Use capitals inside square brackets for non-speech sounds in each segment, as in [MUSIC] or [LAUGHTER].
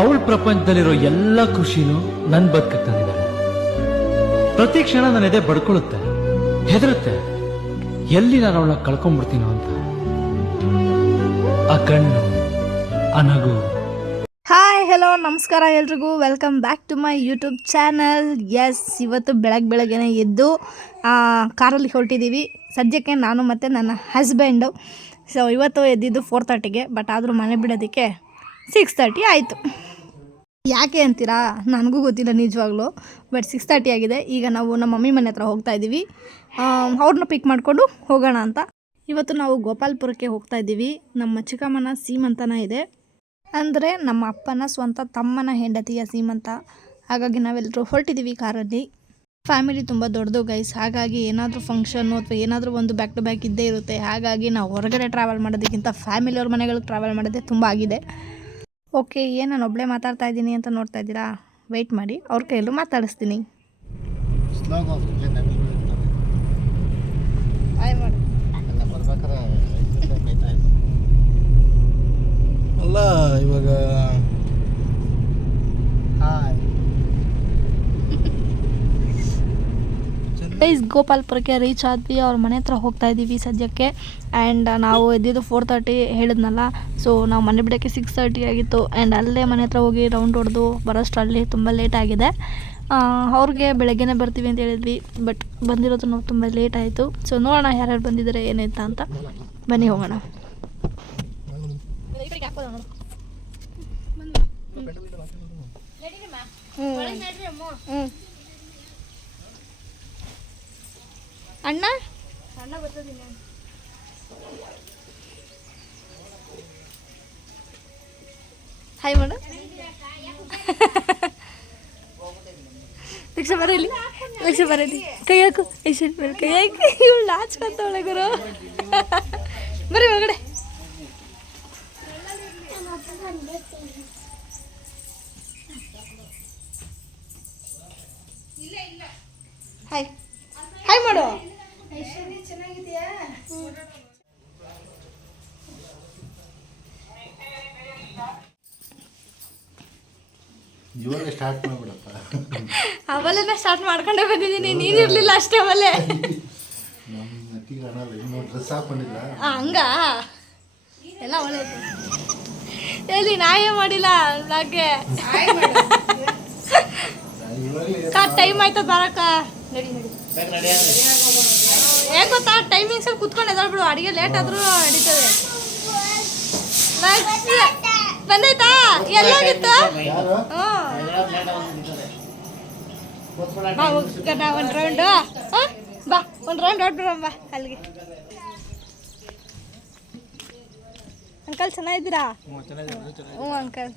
ಅವಳ ಪ್ರಪಂಚದಲ್ಲಿರೋ ಎಲ್ಲ ಖುಷಿನೂ ನನ್ ಬದುಕಕ್ಕೆ ಪ್ರತಿ ಕ್ಷಣ ನನ್ನ ಎದೆ ಬಡ್ಕೊಳ್ಳುತ್ತೆ ಹೆದರುತ್ತೆ. ಎಲ್ಲಿ ನಾನು ಅವಳನ್ನ ಕಳ್ಕೊಂಡ್ಬಿಡ್ತೀನೋ ಅಂತ. ಆ ಕಣ್ಣು, ಆ ನಗು. ಹಾಯ್ ಹಲೋ ನಮಸ್ಕಾರ ಎಲ್ರಿಗೂ. Welcome back to my YouTube channel yes ಇವತ್ತು ಬೆಳಗ್ಗೆ ಬೆಳಗ್ಗೆನೇ ಎದ್ದು ಕಾರಲ್ಲಿ ಹೊರಟಿದ್ದೀವಿ ಸದ್ಯಕ್ಕೆ ನಾನು ಮತ್ತು ನನ್ನ ಹಸ್ಬೆಂಡು ಸೊ ಇವತ್ತು ಎದ್ದಿದ್ದು ಫೋರ್ ತರ್ಟಿಗೆ ಬಟ್ ಆದರೂ ಮನೆ ಬಿಡೋದಕ್ಕೆ ಸಿಕ್ಸ್ ತರ್ಟಿ ಆಯಿತು. ಯಾಕೆ ಅಂತೀರಾ? ನನಗೂ ಗೊತ್ತಿಲ್ಲ ನಿಜವಾಗ್ಲೂ ಬಟ್ ಸಿಕ್ಸ್ ತರ್ಟಿ ಆಗಿದೆ. ಈಗ ನಾವು ನಮ್ಮ ಮಮ್ಮಿ ಮನೆ ಹತ್ರ ಹೋಗ್ತಾ ಇದ್ದೀವಿ. ಅವ್ರನ್ನ ಪಿಕ್ ಮಾಡಿಕೊಂಡು ಹೋಗೋಣ ಅಂತ. ಇವತ್ತು ನಾವು ಗೋಪಾಲ್ಪುರಕ್ಕೆ ಹೋಗ್ತಾ ಇದ್ದೀವಿ. ನಮ್ಮ ಚಿಕ್ಕಮ್ಮನ ಸೀಮಂತನ ಇದೆ. ಅಂದರೆ ನಮ್ಮ ಅಪ್ಪನ ಸ್ವಂತ ತಮ್ಮನ ಹೆಂಡತಿಯ ಸೀಮಂತ. ಹಾಗಾಗಿ ನಾವೆಲ್ಲರೂ ಹೊರಟಿದ್ದೀವಿ ಕಾರಲ್ಲಿ. ಫ್ಯಾಮಿಲಿ ತುಂಬ ದೊಡ್ಡದು ಗೈಸ್ ಹಾಗಾಗಿ ಏನಾದರೂ ಫಂಕ್ಷನ್ನು ಅಥವಾ ಏನಾದರೂ ಒಂದು ಬ್ಯಾಕ್ ಟು ಬ್ಯಾಕ್ ಇದ್ದೇ ಇರುತ್ತೆ. ಹಾಗಾಗಿ ನಾವು ಹೊರಗಡೆ ಟ್ರಾವೆಲ್ ಮಾಡೋದಕ್ಕಿಂತ ಫ್ಯಾಮಿಲಿಯವ್ರ ಮನೆಗಳಿಗೆ ಟ್ರಾವೆಲ್ ಮಾಡೋದೇ ತುಂಬ ಆಗಿದೆ. ಓಕೆ ಏನು ನಾನು ಒಬ್ಬಳೇ ಮಾತಾಡ್ತಾ ಇದ್ದೀನಿ ಅಂತ ನೋಡ್ತಾ ಇದ್ದೀರಾ? ವೆಯ್ಟ್ ಮಾಡಿ ಅವ್ರ ಕೈಯಲ್ಲೂ ಮಾತಾಡಿಸ್ತೀನಿ. ಅಲ್ಲ ಹೋಗ್ತಿದ್ದೆ ನಮಗೆ ಎಲ್ಲ ಬರ್ಬೇಕಾದ್ರೆ ಐದು ಬೈತಾ ಇದ್ರು ಅಲ್ಲ ಇವಾಗ ಹಾಯ್ ಗೈಸ್ ಗೋಪಾಲ್ಪುರಕ್ಕೆ ರೀಚ್ ಆದ್ವಿ ಅವ್ರ ಮನೆ ಹತ್ರ ಹೋಗ್ತಾ ಇದ್ದೀವಿ ಸದ್ಯಕ್ಕೆ. ಆ್ಯಂಡ್ ನಾವು ಎದ್ದಿದ್ದು ಫೋರ್ ತರ್ಟಿ ಹೇಳಿದ್ನಲ್ಲ ಸೊ ನಾವು ಮನೆ ಬಿಡೋಕ್ಕೆ ಸಿಕ್ಸ್ ತರ್ಟಿ ಆಗಿತ್ತು. ಆ್ಯಂಡ್ ಅಲ್ಲೇ ಮನೆ ಹತ್ರ ಹೋಗಿ ರೌಂಡ್ ಹೊಡೆದು ಬರೋಷ್ಟರಲ್ಲಿ ತುಂಬ ಲೇಟ್ ಆಗಿದೆ. ಅವ್ರಿಗೆ ಬೆಳಗ್ಗೆನೇ ಬರ್ತೀವಿ ಅಂತ ಹೇಳಿದ್ವಿ ಬಟ್ ಬಂದಿರೋದು ನಾವು ತುಂಬ ಲೇಟ್ ಆಯಿತು. ಸೊ ನೋಡೋಣ ಯಾರ್ಯಾರು ಬಂದಿದ್ದಾರೆ ಏನಾಯ್ತ ಅಂತ. ಬನ್ನಿ ಹೋಗೋಣ. ಹ್ಞೂ ಅಣ್ಣ? ಅಣ್ಣ ಹಾಯ್ ಮಾಡು ಭಿಕ್ಷೆ ಬರಲಿ. ಭಿಕ್ಷೆ ಬರಲಿ. ಕೈ ಹಾಕು. ಐಶ್ವರ್ಯ ಮೇಲೆ ಕೈ ಹಾಕಿ. ಇವಳು ನಾಚ್ಕೊಂತವಳೆ ಗುರು. ಬರೀ ಒಳಗಡೆ. ಹಾಯ್ ಹಾಯ್ ಮಾಡು ಇವಾಗ ಸ್ಟಾರ್ಟ್ ಮಾಡ್ಬಿಡಪ್ಪ. ಅವಲೆಲ್ಲ ಸ್ಟಾರ್ಟ್ ಮಾಡ್ಕೊಂಡೇ ಬಂದಿದ್ದೀನಿ ನೀನು ಇರಲಿಲ್ಲ ಅಷ್ಟೇ ಅವಲೆ ನಮ್ಮ ನಟಿಗೆ ಅನ್ನಲ್ಲ ಇನ್ನೂ ಡ್ರೆಸ್ ಹಾಕೊಂಡಿಲ್ಲ ಆ, ಹಂಗ? ಎಲ್ಲ ಅವಳೆ. ಹೇಳಿ ನಾಯೇ ಮಾಡಿಲ್ಲ ಬ್ಲಾಗ್ಗೆ ಕಾ ಟೈಮ್ ಆಯ್ತದ ಬರಕ ನಡಿ ನಡಿ. ಯಾಕೆ ಗೊತ್ತಾ? ಟೈಮಿಂಗ್ಸ್ ಅಲ್ಲಿ ಕುತ್ಕೊಂಡು ಎದಾಳ್ಬಿಡು ಅಡಿಗೆ ಲೇಟ್ ಆದ್ರೂ ನಡೀತದೆ. ಬಂದೈತಾ ಎಲ್ಲೋಗಿತ್ತು ಬಾ ಹೋಗೋಣ ಒಂದು ರೌಂಡು ಬಾ ಒಂದು ರೌಂಡ್ ಹೊಡ್ಬಿಡೋಣ ಬಾ ಅಲ್ಲಿಗೆ. ಅಂಕಲ್ ಚೆನ್ನಾಗಿದ್ದೀರಾ? ಹ್ಞೂ ಅಂಕಲ್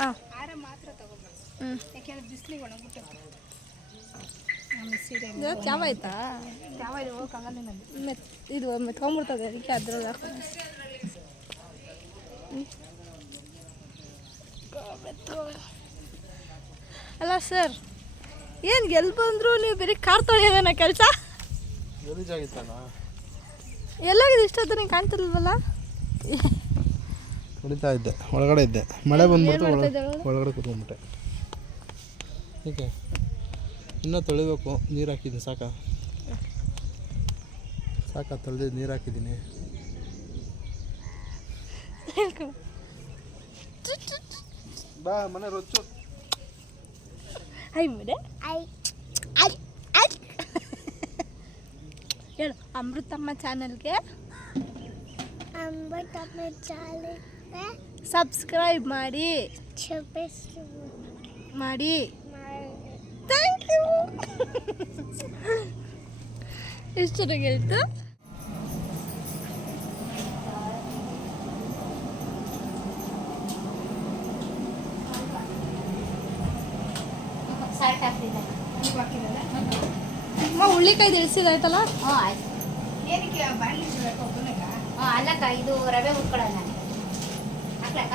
ಹಾಂ. ಹ್ಞೂ ಚಾವ ಆಯ್ತಾ? ಮೆತ್ ಇದು ಮೆತ್ಕೊಂಬಿಡ್ತದೆ ಅದಕ್ಕೆ ಅದ್ರಲ್ಲಿ ಹಾಕೊಂಡು. ಅಲ್ಲ ಸರ್ ಏನು ಎಲ್ಲಿ ಬಂದ್ರು ನೀವು ಬರೀ ಕಾರ್ ತೊಳೆಯೋದೇನ ಕೆಲಸ? ಎಲ್ಲಾಗಿದೆ ಇಷ್ಟೊತ್ತು ನೀವು ಕಾಣ್ತಿಲ್ವಲ್ಲ ಹೊಡಿತಾ ಇದ್ದೆ ಒಳಗಡೆ ಇದ್ದೆ. ಮಳೆ ಬಂದ್ಬಿಟ್ಟು ಮಾಡ್ತಾ ಒಳಗಡೆ ಕೂತ್ಕೊಂಡ್ಬಿಟ್ಟೆ. ಏಕೆ? ಇನ್ನೂ ತೊಳಿಬೇಕು ನೀರು ಹಾಕಿದ್ದೀನಿ ಸಾಕ? ಸಾಕ ತೊಳೆದು ನೀರು ಹಾಕಿದ್ದೀನಿ. ಬಾ ಮನೆ ರೊಚ್ಚು. ಐ ಬಿಡೆ ಐ ಐ ಐ. ಹೇಳು ಅಮೃತಮ್ಮ ಚಾನಲ್ಗೆ ಅಮೃತಮ್ಮ ಚಾನಲ್ ಸಬ್ಸ್ಕ್ರೈಬ್ ಮಾಡಿ. ಮಾಡಿ. ಎಷ್ಟು ಚೆನ್ನಾಗಿ ಹೇಳ್ತು ಹುಳಿಕಾಯಿ ತಿಳಿಸಿದಾಯ್ತಲ್ಲ ಹ್ಞೂ ಅಲ್ಲಕ್ಕ ಇದು ರವೆ ಹುರ್ಕೊಳ್ಳೋಣ ಹಾಕ್ಲಕ್ಕ?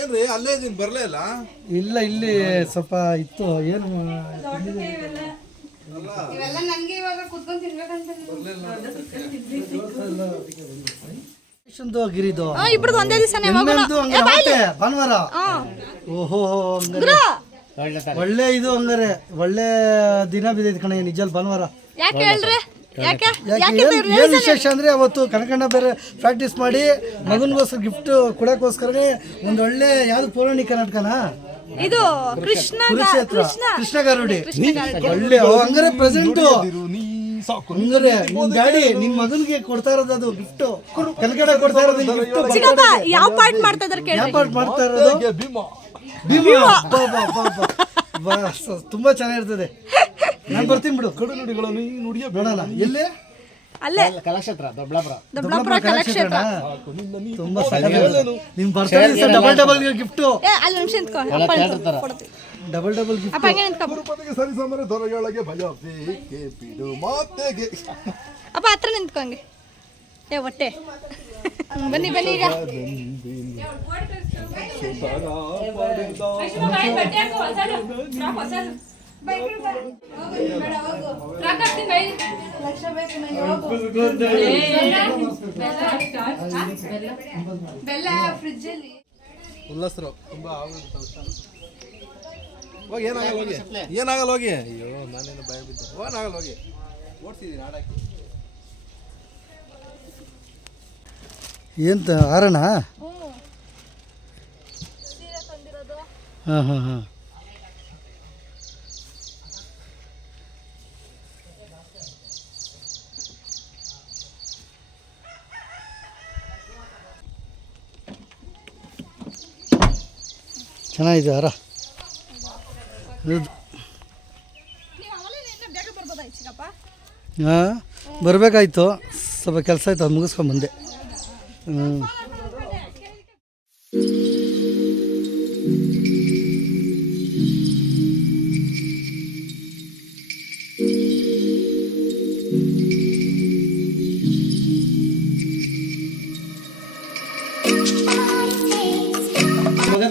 ಏನ್ರಿ ಅಲ್ಲೇ ಇದೀನಿ ಬರಲೇ ಇಲ್ಲ? ಇಲ್ಲ ಇಲ್ಲಿ ಸ್ವಲ್ಪ ಇತ್ತು ಏನು ಇವೆಲ್ಲ ನನಗೆ ಇವಾಗ ಕುತ್ಕೊಂಡು ತಿನ್ಬೇಕಂತ ಎಷ್ಟೊಂದು ಗಿರಿದು. ಇಬ್ರದ್ದು ಒಂದೇ ದಿವಸನೇ ಭಾನುವಾರ? ಓಹೋ ಹಂಗಾರೆ. ಒಳ್ಳೆ ಇದು ಹಂಗಾರೆ ಒಳ್ಳೆ ದಿನ ಬಿದ್ದೈತೆ ಕಣ ನಿಜಲ್ ಭಾನುವಾರ. ಯಾಕೆ ಹೇಳ್ರಿ? ಯಾಕೆ? ಯಾಕೆ? ಏನ್ ಏನ್ ವಿಶೇಷ ಅಂದ್ರೆ ಅವತ್ತು ಕನಕಣ್ಣ ಬೇರೆ ಪ್ರಾಕ್ಟೀಸ್ ಮಾಡಿ ಮಗನಿಗೋಸ್ಕರ ಗಿಫ್ಟ್ ಕೊಡಕ್ಕೋಸ್ಕರನೇ ಒಂದು ಒಳ್ಳೆ ಯಾವ್ದು ಪೌರಾಣಿಕ ಕರ್ನಾಟಕನಾ ಇದು ಕೃಷ್ಣ ಕುರುಕ್ಷೇತ್ರ. ಕೃಷ್ಣ. ಗಾರುಡಿ. ಒಳ್ಳೆ ಓ, ಹಂಗಾರೆ ಪ್ರೆಸೆಂಟ್ ಹಂಗಾರೆ ನಿನ್ ಗಾಡಿ ನಿಮ್ ಮಗನ್ಗೆ ಕೊಡ್ತಾ ಇರೋದು ಅದು ಗಿಫ್ಟ್ ಕನಕಣ್ಣ ಕೊಡ್ತಾ ಇರೋದು ಗಿಫ್ಟ್ ಚಿಕ್ಕಪ್ಪ ಯಾವ ಪಾರ್ಟ್ ಮಾಡ್ತಾ ಇದಾರೆ ಕೇಳಿ ಯಾವ ಪಾರ್ಟ್ ಮಾಡ್ತಾ ಇರೋದು? ಭೀಮ. ಬಾ, ಬಾ, ಬಾ, ಬಾ. ಬಾ, ಸ- ತುಂಬಾ ಚೆನ್ನಾಗಿರ್ತದೆ. ನಾನು ಬರ್ತೀನಿ ಬಿಡು. ಕಡು ನುಡಿಗಳನ್ನು ನುಡಿಯ ಬೇಡಲ್ಲ ಎಲ್ಲೇ? ಅಲ್ಲೇ. ಕಲಾಕ್ಷೇತ್ರ ದೊಡ್ಡಬಳ್ಳಾಪುರ. ದೊಡ್ಡಬಳ್ಳಾಪುರ ಕಲಾಕ್ಷೇತ್ರ. ತುಂಬಾ ನಿಮ್ ಬರ್ತಡೇ ಡಬಲ್ ಡಬಲ್ ಗಿಫ್ಟ್ ಏ ಅಲ್ಲಿ ನಿಮಿಷ ನಿಂತ್ಕೊ. ಡಬಲ್ ಡಬಲ್ ಗಿಫ್ಟ್ ಅಪ್ಪ ಹಂಗೆ ನಿಂತ್ಕೊ. ರೂಪದಿಗೆ ಸರಿ ಸಮರ ದೊರೆಯೊಳಗೆ ಭಯ ಬೇಕೆ ಬಿಡು ಮಾತೆಗೆ. ಅಪ್ಪ ಹತ್ರ ನಿಂತ್ಕೊ ಹಂಗೆ. ಏ ಹೊಟ್ಟೆ. ಬನ್ನಿ ಬನ್ನಿ ಈಗ. ಬೆಲ್ಲ ಫ್ರಿಜ್ ಅಲ್ಲಿ ಉಲ್ಲಸ್ರು ತುಂಬಾ ಹೋಗಿ ಏನಾಗಲ್ಲ ಹೋಗಿ. ಏನಾಗಲ್ಲ ಹೋಗಿ. ಅಯ್ಯೋ ನಾನೇನು ಭಯ ಬಿದ್ದೆ. ಏನಾಗಲ್ಲ ಹೋಗಿ. ಓಡ್ತಿದ್ದೀನಿ ಆಡಕ್ಕೆ ಎಂತ ಆರಣ ಹಾಂ ಹಾಂ ಹಾಂ. ಚೆನ್ನಾಗಿದೆ ಹಾರ ಬರಬೇಕಾಯ್ತು. ಸ್ವಲ್ಪ ಕೆಲಸ ಆಯ್ತು ಅದು ಮುಗಿಸ್ಕೊಂಬಂದೆ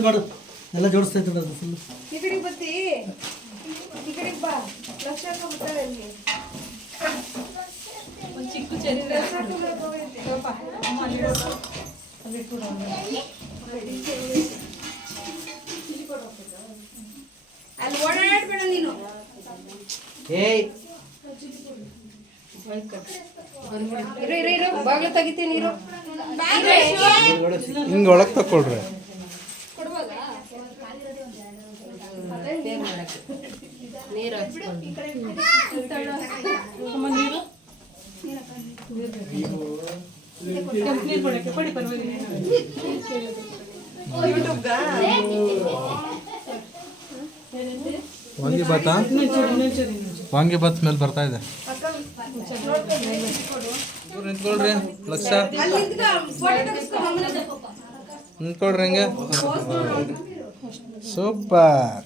ಮಾಡು. ಎಲ್ಲ ಜೋಡಿಸ್ತೈತೆ ಅದು ಫುಲ್ ಈ ಕಡೆಗೆ ಬತ್ತಿ. ಈ ಕಡೆಗೆ ಬಾ ಲಕ್ಷ ಬರ್ತಾಳೆ ಅಲ್ಲಿ. ಒಂದು ಚಿಕ್ಕ ಚೆರಿ ಅಲ್ಲಿ ಓಡಾಡ್ಬೇಡ ನೀನು. ಏಯ್. ಇರೋ ಇರು ಬಾಗಿಲು ತೆಗಿತೀನಿ ಇರು. ಹಿಂಗೆ ಒಳಗೆ ತಕೊಳ್ರಿ ವಾಂಗಿಭಾತ ವಾಂಗಿಭಾತ್ ಮೇಲೆ ಬರ್ತಾ ಇದೆ ಸೂಪರ್. ನಿಂತ್ಕೊಳ್ರಿ ಲಕ್ಷ ನಿಂತ್ಕೊಳ್ರಿ ಹಂಗೆ ಸೂಪರ್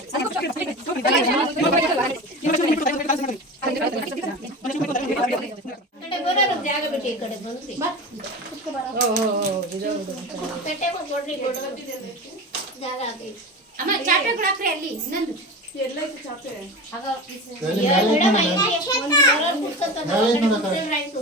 ಜಾಗ ಬಿಟ್ಟು ಈ ಕಡೆ ಬಂದ್ರಿ ಕಟ್ಟೆ ಕೊಡ್ರಿ ಜಾಗ ಆಗೈತಿ ಅಮ್ಮ ಚಾಪೆ ಕೊಡಾಕ್ರಿ ಅಲ್ಲಿ ಇನ್ನೊಂದು ಆಗ ಗಿಡ ಮೈಗೆ ಒಂದು ಮರ ಕುಡ್ಕೊತದ, ಆ ಕಡೆ ಕುಡ್ಸಿದ್ರೆ ಆಯ್ತು.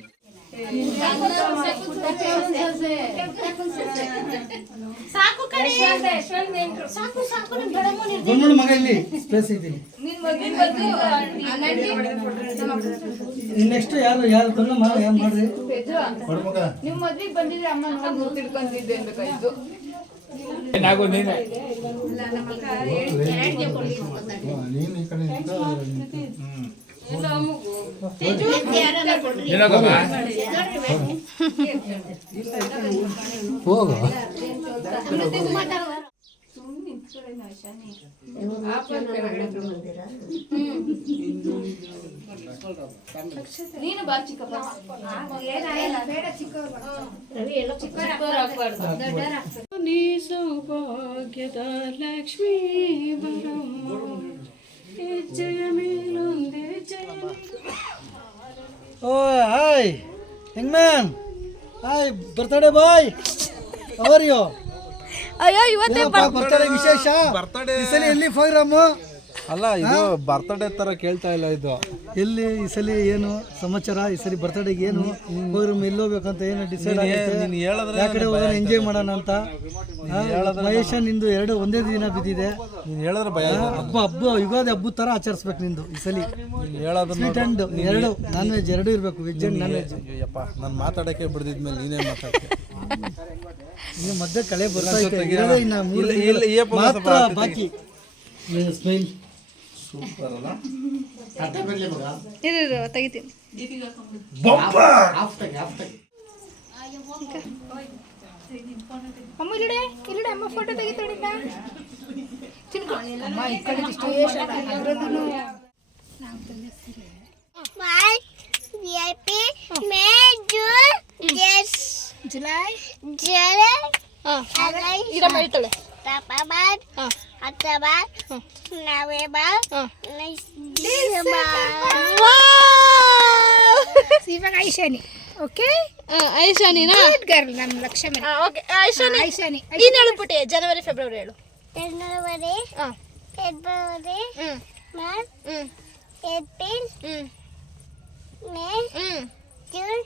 ಸಾಕು ನಿಮ್ ನೀನ್ ಮಗ ಇಲ್ಲಿ ಸ್ಪೇಸ್ ಇದ್ದೀನಿ. ನೆಕ್ಸ್ಟ್ ಯಾರು ಯಾರು ಬಂದಮ್ಮ ಯಾರು ಮಾಡ್ರಿ? ನಿಮ್ ಮದ್ವಿಗ್ ಬಂದಿದ್ರೆ ಅಮ್ಮ ನೋಡಿ ತಿಳ್ಕೊಂಡಿದ್ದೆ ಅಂತ ಕಾಯ್ದು ನೀನು. ಈ ಕಡೆ ಕೊಡ್ರಿ ಹೋಗು ನೀನು ಬಾ ಚಿಕ್ಕಪ್ಪ ರವಿ ಎಲ್ಲ ನೀ ಸೌಭಾಗ್ಯದ ಲಕ್ಷ್ಮೀ ಬರಮ್ಮ ಹೆಜ್ಜೆಯ ಮೇಲೊಂದೇ ಓ ಹಾಯ್ ಹೆಂಗ್ ಮ್ಯಾನ್ ಹಾಯ್ ಬರ್ತಡೇ ಬಾಯ್ ಅವರ್ ಯು ಅಯ್ಯೋ ಇವತ್ತೇ ಬರ್ತಡೇ ವಿಶೇಷ? ಬರ್ತಡೇ ಎಲ್ಲಿ ಪ್ರೋಗ್ರಾಮ್ ಅಲ್ಲ ಇದು ಬರ್ತಡೇ ತರ ಕೇಳ್ತಾ ಇಲ್ಲ ಇದು. ಎಲ್ಲಿ ಈ ಸಲ ಏನು ಸಮಾಚಾರ? ಈ ಸಲ ಬರ್ತಡೇಗೆ ಏನು? ಪ್ರೋಗ್ರಾಮ್ ಎಲ್ಲಿ ಹೋಗ್ಬೇಕಂತ ಏನು ಡಿಸೈಡ್ ನೀನ್ ಹೇಳಿದ್ರೆ ಕಡೆ ಹೋಗೋಣ ಎಂಜಾಯ್ ಮಾಡೋಣ ಅಂತ? ಮಹೇಶ ನಿಂದು ಎರಡು ಒಂದೇ ದಿನ ಬಿದ್ದಿದೆ. ನೀನು ಹೇಳಿದ್ರೆ ಭಯ ಹಬ್ಬ ಹಬ್ಬ ಯುಗಾದಿ ಹಬ್ಬದ ತರ ಆಚರಿಸ್ಬೇಕು ನಿಂದು ಈ ಸಲ. ಹೇಳೋದು ಹೇಳೋದನ್ನ ಸ್ವೀಟ್ ಅಂಡ್ ಎರಡು ನಾನ್ ವೆಜ್ ಎರಡು ಇರಬೇಕು veg and non veg Ayyappa ನಾನು ಮಾತಾಡಕ್ಕೆ ಬಿಡ್ದಿದ್ಮೇಲೆ ನೀನೇ ಮಾತಾಡ್ತೀನಿ ಈಗ [LAUGHS] ಮಧ್ಯ ಕಳೆ ಬರ್ತಾ ಇದೆ. ಬಾಕಿ. ಸ್ಮೈಲ್ ಸೂಪರ್ ಅಲ್ಲ ತಟ್ಟೆ ಬಿಡ್ಲಿ ಮಗ ಇರು ತೆಗಿತೀನಿ. ಆಫ್ ತೆಗಿ ಆಫ್ ತೆಗಿ ಅಮ್ಮ ಇಲ್ಲಿಡೆ ಇಲ್ಲಿಡೆ ಅಮ್ಮ ಫೋಟೋ ತೆಗಿತಾಳೆ ತಿನ್ಕೊ. ಅಮ್ಮ ಈ ಕಡೆ ಇಷ್ಟು ಅದ್ರಲ್ಲೂ yes. July July. ಹಾಂ. ಇರಮ್ಮ ಇರ್ತಾಳೆ. ಹೇಳ್ತಾಳೆ September ಹಾಂ. October November ಹಾಂ December ಇವಾಗ ಐಶಾನಿ. ಓಕೆ ಐಶಾನಿನಾ ಗುಡ್ ಗರ್ಲ್ ನಮ್ಮ ಲಕ್ಷ್ಮಿ ಓಕೆ ಐಶಾನಿ. ಐಶಾನಿ. ನೀನು ಹೇಳು ಪುಟಿ ಜನವರಿ ಫೆಬ್ರವರಿ ಹೇಳು. January ಹಾಂ. February ಹ್ಞೂ March ಹ್ಞೂ April ಹ್ಞೂ May ಹ್ಞೂ June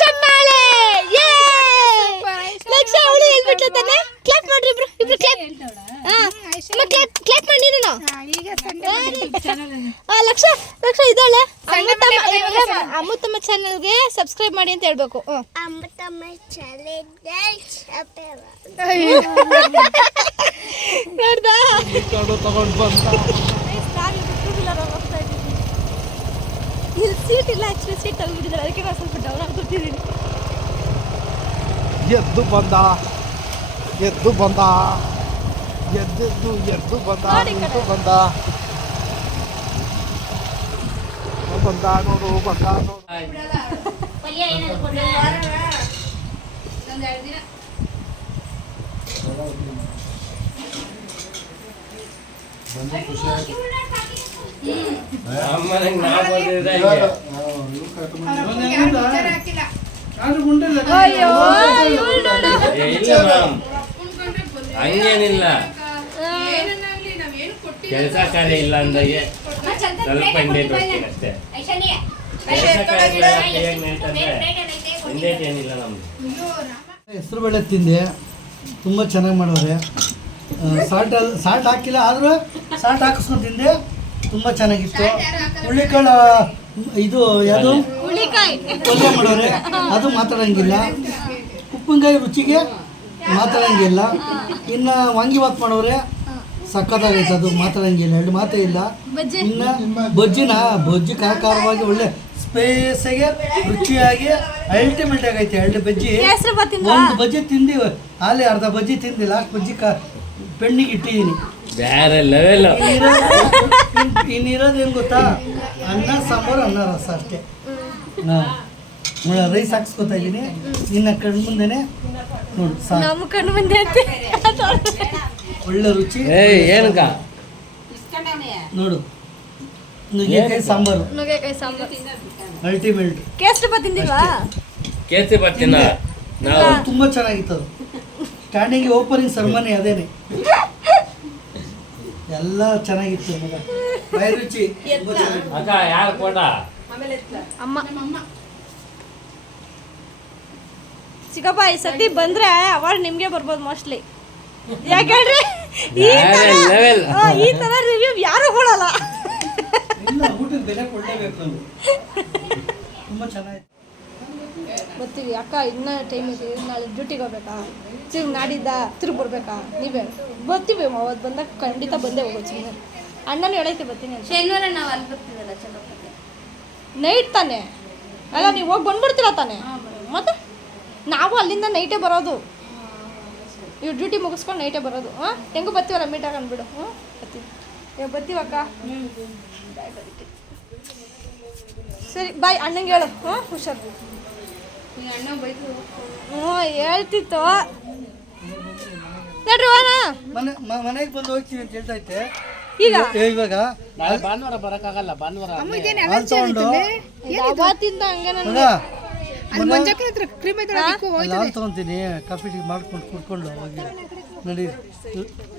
ಚಪ್ಪಾಳೆ ಯೇ! ಲಕ್ಷ ಅವಳು ಹೇಳ್ಬಿಟ್ಲು ತಾನೆ? ಕ್ಲಾಪ್ ಮಾಡ್ರಿ ಇಬ್ರು ಇಬ್ರು ಕ್ಲಾಪ್ ಹಾ ಕ್ಲಾಪ್ ಕ್ಲಾಪ್ ಮಾಡಿ ನೀನು ಈಗ ಸಂಡೆ ಆ, ಲಕ್ಷ ಲಕ್ಷ ಇದ್ದಾಳೆ. ಅಮೃತಮ್ಮ ಚಾನಲ್ಗೆ ಸಬ್ಸ್ಕ್ರೈಬ್ ಮಾಡಿ ಅಂತ ಹೇಳ್ಬೇಕು. ನೋಡ್ದಾ ತಗೊಂಡು ಬಂದ ಇಲ್ಲಿ ಸೀಟ್ ಇಲ್ಲ ಆಕ್ಚುಲಿ ಸೀಟ್ ತೆಗೆದ್ಬಿಟ್ಟಿದ್ದಾರೆ. ಅದಕ್ಕೆ ನಾನು ಸ್ವಲ್ಪ ಡೌನ್ ಆಗ್ಬಿಟ್ಟಿದ್ದೀನಿ. ಎದ್ದು ಬಂದ ಎದ್ದು ಬಂದ ಎದ್ದೆದ್ದು ಎದ್ದು ಬಂದ ಎದ್ದು ಬಂದ. ಬಂದ ನೋಡು ಬಂದ ನೋಡು? ಬಂದು ಖುಷಿ ಆಯ್ತು. ಹಂಗೇನಿಲ್ಲ. ಕೆಲಸ ಕಾರ್ಯ ಇಲ್ಲ ಅಂದಾಗೆ ಸ್ವಲ್ಪ ಹಿಂದೆ ತೋರಿಸ್ತೀನಿ ಅಷ್ಟೇ. ಹೆಸರು ಬೇಳೆ ತಿಂದೆ. ತುಂಬ ಚೆನ್ನಾಗಿ ಮಾಡೋರೆ. ಸಾಲ್ಟ್ ಸಾಲ್ಟ್ ಹಾಕಿಲ್ಲ ಆದರೂ ಸಾಲ್ಟ್ ಹಾಕಿಸ್ಕೊಂಡು ತಿಂದೆ. ತುಂಬ ಚೆನ್ನಾಗಿತ್ತು. ಹುಳ್ಳಿಕಾಳು ಇದು ಯಾವುದು? ಪಲ್ಯ ಮಾಡೋರೆ. ಅದು ಮಾತಾಡಂಗಿಲ್ಲ. ಉಪ್ಪಿನಕಾಯಿ ರುಚಿಗೆ ಮಾತಾಡಂಗಿಲ್ಲ. ಇನ್ನು ವಾಂಗಿಬಾತ್ ಮಾಡೋರೆ ಸಖತ್ತಾಗೈತೆ ಅದು ಮಾತಾಡಂಗಿಲ್ಲ. ಎರಡು ಮಾತೇ ಇಲ್ಲ. ಇನ್ನು ಬಜ್ಜಿನ ಬಜ್ಜಿ ಕಾರವಾಗಿ ಒಳ್ಳೆ ಸ್ಪೇಸಿಗೆ ರುಚಿಯಾಗಿ ಅಲ್ಟಿಮೇಟ್ ಆಗೈತೆ. ಎರಡು ಬಜ್ಜಿ. ಒಂದು ಬಜ್ಜಿ ತಿಂದಿ ಅಲ್ಲಿ ಅರ್ಧ ಬಜ್ಜಿ ತಿಂದಿ ಲಾಸ್ಟ್ ಬಜ್ಜಿ ಕ ಪೆಣ್ಣಿಗೆ ಇಟ್ಟಿದ್ದೀನಿ ಬೇರೆ ಲೆವೆಲ್ ಇನ್ನಿರೋದು ಏನು ಗೊತ್ತಾ? ಅನ್ನ ಸಾಂಬಾರು ಅನ್ನ ರಸ ಅಷ್ಟೇ. ಹಾಂ ರೈಸ್ ಹಾಕ್ಸ್ಕೊತಾ ಇದ್ದೀನಿ. ನಿನ್ನ ಕಣ್ಣು ಮುಂದೆನೆ ನೋಡಿ ನಮ್ಮ ಕಣ್ಣು ಮುಂದೆ. ಒಳ್ಳೆ ರುಚಿ ಏಯ್ ಏನಕ್ಕ? ನೋಡು ನುಗ್ಗೆಕಾಯಿ ಸಾಂಬಾರು. ನುಗ್ಗೆಕಾಯಿ ಸಾಂಬಾರ್. ಅಲ್ಟಿಮೇಟ್ ಕೇಸರಿ ಬಾತ್ ತಿಂದಿಲ್ವಾ? ಕೇಸರಿ ಬರ್ತೀನ ನಾವು ತುಂಬ ಚೆನ್ನಾಗಿತ್ತು ಅದು. ಸ್ಟಾರ್ಟಿಂಗ್ ಓಪನಿಂಗ್ ಸೆರೆಮನಿ ಅದೇನೆ. ಎಲ್ಲ ಚೆನ್ನಾಗಿತ್ತು ಮಗ. ಅಕ್ಕ ಯಾರು ಕೊಡ ಅಮ್ಮ. ಚಿಕ್ಕಪ್ಪ ಈ ಸತಿ ಬಂದ್ರೆ ಅವಾರ್ಡ್ ನಿಮ್ಗೆ ಬರ್ಬೋದು ಮೋಸ್ಟ್ಲಿ [LAUGHS] ಯಾಕೆ ಈ ತರ ಈ ತರ ರಿವ್ಯೂ ಯಾರು ಕೊಡಲ್ಲ. ಇಲ್ಲ ಊಟದ ಬೆಲೆ ಕೊಡಲೇಬೇಕು. ನಾವು ತುಂಬ ಚೆನ್ನಾಗಿತ್ತು. ಬರ್ತೀವಿ ಅಕ್ಕ ಇನ್ನೂ ಟೈಮ್ ಇದೆ ನಾಳೆ ಡ್ಯೂಟಿಗೆ ಹೋಗ್ಬೇಕಾ? ತಿರ್ಗಿ ನಾಡಿದ್ದ ತಿರುಗಿ ಬರ್ಬೇಕಾ ನೀವೇ. ಬರ್ತೀವಿ ಅವತ್ತು ಬಂದಾಗ ಖಂಡಿತ ಬಂದೇ ಹೋಗೋದು ಸುಮ್ಮನೆ ಅಣ್ಣನ ಹೇಳೈತೆ ಬರ್ತೀನಿ ಅಂತ. ಶನಿವಾರ ನಾವು ಅಲ್ಲಿ ಬರ್ತೀವಲ್ಲ ನೈಟ್ ತಾನೆ. ಅಲ್ಲ ನೀವು ಹೋಗಿ ಬಂದ್ಬಿಡ್ತೀರ ತಾನೆ? ಮತ್ತೆ? ನಾವು ಅಲ್ಲಿಂದ ನೈಟೇ ಬರೋದು. ನೀವು ಡ್ಯೂಟಿ ಮುಗಿಸ್ಕೊಂಡು ನೈಟೇ ಬರೋದು. ಹಾಂ? ಹೆಂಗೂ ಬರ್ತೀವಲ್ಲ ಮೀಟ್ ಅಂದ್ಬಿಡು ಹ್ಞೂ ಬರ್ತೀವಿ. ಇವಾಗ ಬರ್ತೀವಕ್ಕ ಸರಿ ಬಾಯ್ ಅಣ್ಣಂಗೆ ಹೇಳು. ಹಾಂ ಹುಷಾರು. ಹ್ಞೂ ಹೇಳ್ತಿತ್ತು. ನಡ್ರಿ ಹೋಗೋಣ. ಮನೆ ಮ- ಮನೆಗೆ ಬಂದು ಹೋಗ್ತೀವಿ ಅಂತ ಹೇಳ್ತಾ ಇದ್ದೆ. ಈಗ? ಇವಾಗ? ಭಾನುವಾರ ಬರಕ್ಕಾಗಲ್ಲ ಭಾನುವಾರ ಹಾಲು ತಗೊಂಡು? ಅವತ್ತಿಂದ ಹಂಗೆ ನಾನು ಮಗ ಅಲ್ಲಿ ಹಾಲು ತಗೊಂತೀನಿ ಕಾಫಿ ಟೀ ಮಾಡ್ಕೊಂಡು ಕುಡ್ಕೊಂಡು ಹೋಗಿ. ನಡಿ.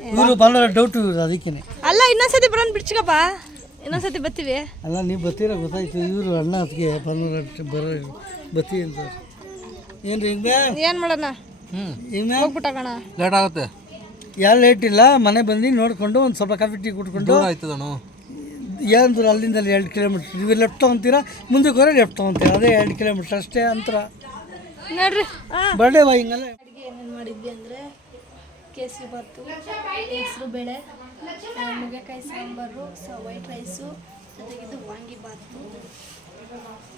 ಇವರು ಭಾನುವಾರ ಡೌಟ್ ಇವರು ಅದಕ್ಕೇನೆ. ಅಲ್ಲ ಇನ್ನೊಂದ್ಸತಿ ಬರೋಣ ಬಿಡ್ಚಿಕಪ್ಪ ಇನ್ನೊಂದ್ಸತಿ ಬರ್ತೀವಿ. ಅಲ್ಲ ನೀವು ಬರ್ತೀರ ಗೊತ್ತಾಯ್ತು. ಇವರು ಅಣ್ಣ ಅದಕ್ಕೆ ಭಾನುವಾರ ಬರೋ ಬತ್ತಿ ಅಂತ. ಏನು ಹಿಂಗೆ? ಏನು ಮಾಡೋಣ? ಹಿಂಗೆ? ಹೋಗ್ಬಿಟ್ಟಾಗಣ. ಲೇಟ್ ಆಗುತ್ತೆ. ಯಾರು ಲೇಟ್ ಇಲ್ಲ ಮನೆ ಬಂದು ನೋಡಿಕೊಂಡು ಒಂದು ಸ್ವಲ್ಪ ಕಾಫಿ ಟೀ ಕುಟ್ಕೊಂಡು ದೂರ ಆಯ್ತದಣ್ಣ ಏನಂದ್ರೆ ಅಲ್ಲಿಂದ ಅಲ್ಲಿ ಎರಡು ಕಿಲೋಮೀಟ್ರ್ ನೀವು ಲೆಫ್ಟ್ ತೊಗೊತೀರಾ? ಮುಂದಕ್ಕೆ ಹೋದ್ರೆ ಲೆಫ್ಟ್ ತೊಗೊತೀರಾ? ಅದೇ ಎರಡು ಕಿಲೋಮೀಟ್ರ್ ಅಷ್ಟೇ ಅಂತರ. ನೋಡ್ರಿ. ಬರ್ಡೇ ವಾ ಹಿಂಗಲ್ಲ. ಅಡುಗೆ ಏನೇನು ಮಾಡಿದ್ವಿ ಅಂದರೆ ಕೇಸರಿ ಬಾತು ಹೆಸರು ಬೇಳೆ ನುಗ್ಗೆಕಾಯಿ ಸಾಂಬಾರು ಸೊ ವೈಟ್ ರೈಸು ಜೊತೆಗಿದ್ದು ವಾಂಗಿ ಬಾತು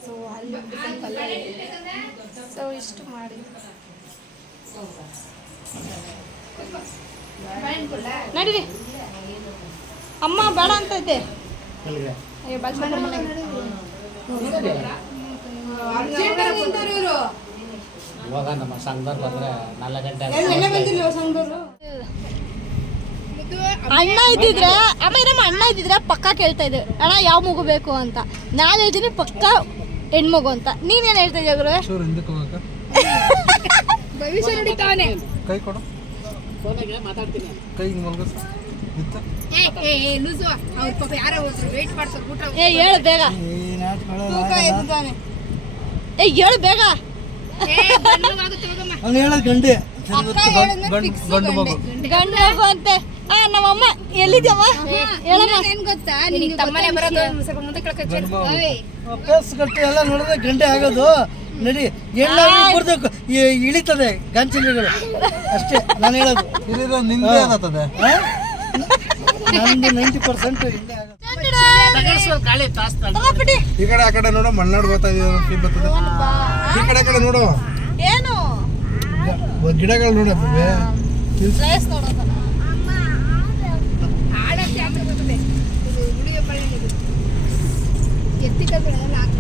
ಸೊ ಅಲ್ಲಿ ಪಲ್ಯ ಸೊ ಇಷ್ಟು ಮಾಡಿ. ನಡೀರಿ. ಅಮ್ಮ ಬೇಡ ಅಂತ ಮನೆಗೆ ಇವಾಗ ನಮ್ಮ ಸಂಘದವ್ರು ಬಂದ್ರೆ ನಾಲ್ಕು ಗಂಟೆ ಅಣ್ಣ ಇದ್ದಿದ್ರೆ ಅಮ್ಮ ನಮ್ಮ ಅಣ್ಣ ಇದ್ದಿದ್ರೆ ಪಕ್ಕ ಕೇಳ್ತಾ ಇದ್ದೆ. ಅಣ್ಣ ಯಾವ ಮಗು ಬೇಕು ಅಂತ. ನಾನು ಹೇಳ್ತೀನಿ ಪಕ್ಕ ಹೆಣ್ಮಗು ಅಂತ. ನೀನೇನು ಹೇಳ್ತಾ ಇದೀಯ ಗುರುವೆ? ಭವಿಷ್ಯ ಹೋಗಕ್ಕ ಕೈ ಕೊಡು. ಏ ಹೇಳು ಬೇಗ. ಏ ಹೇಳು ಬೇಗ. ಅವ್ನು ಹೇಳೋದು ಗಂಡೆ. ಗಂಡು ಗಂಡು ಗಂಡು ಮಗು ಅಂತೆ. ಆ ನಮ್ಮಮ್ಮ ಎಲ್ಲಿದ್ಯಮ್ಮ? ಹೇಳಮ್ಮ. ಪೇಸ್ ಕಟ್ಟು ಎಲ್ಲ ನೋಡಿದ್ರೆ ಗಂಡೆ ಆಗೋದು. ನಡಿ. ಎಲ್ಲ ಇಳಿತದೆ ಗಂಚಿಲಿಗಳು ಅಷ್ಟೇ ನಾನು ಹೇಳೋದು. ನಿಂದೆ ನೈಂಟಿ ಪರ್ಸೆಂಟ್ ತಗೋಬಿಡಿ. ಈ ಕಡೆ ಆ ಕಡೆ ನೋಡು ಮಲ್ನಾಡು ಗೊತ್ತಾ ಫೀಲ್ ಬರ್ತದೆ. ಈ ಕಡೆ ಆ ಕಡೆ ನೋಡು. ಏನು? ಗಿಡಗಳು ನೋಡೋ. ರೈಸ್ 这个不能拿